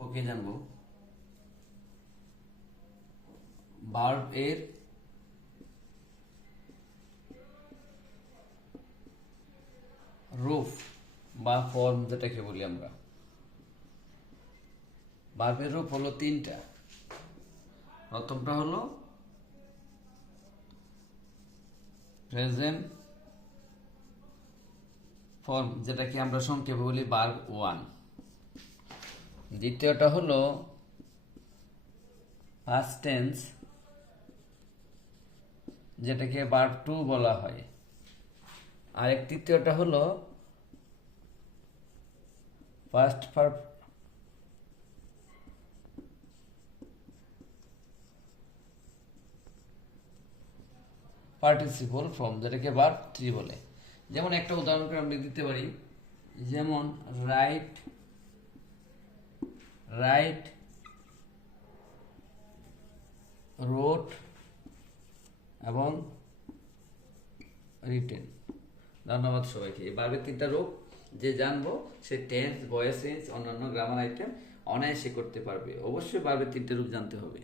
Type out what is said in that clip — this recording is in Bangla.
সম্পর্কে জানবো। ভার্ব এর রূপ বা ফর্ম যেটাকে বলি আমরা। ভার্বের রূপ হলো তিনটা। প্রথমটা হলো প্রেজেন্ট ফর্ম, যেটাকে আমরা সংক্ষেপে বলি ভার্ব 1। দ্বিতীয়টা হলো পাস্ট টেন্স, যেটাকে ভার্ব 2 বলা হয়। আর তৃতীয়টা হলো পাস্ট পার্টিসিপল ফর্ম, যেটাকে ভার্ব 3 বলে। যেমন একটা উদাহরণ করে আমরা দিতে পারি, যেমন রাইট, রোট এবং রিটেন। ধন্যবাদ সবাইকে। এই ভার্বের তিনটা রূপ যে জানবো সে টেন্স, ভয়েস চেঞ্জ, অন্যান্য গ্রামার আইটেম অনায়াসে করতে পারবে। অবশ্যই ভার্বের তিনটা রূপ জানতে হবে।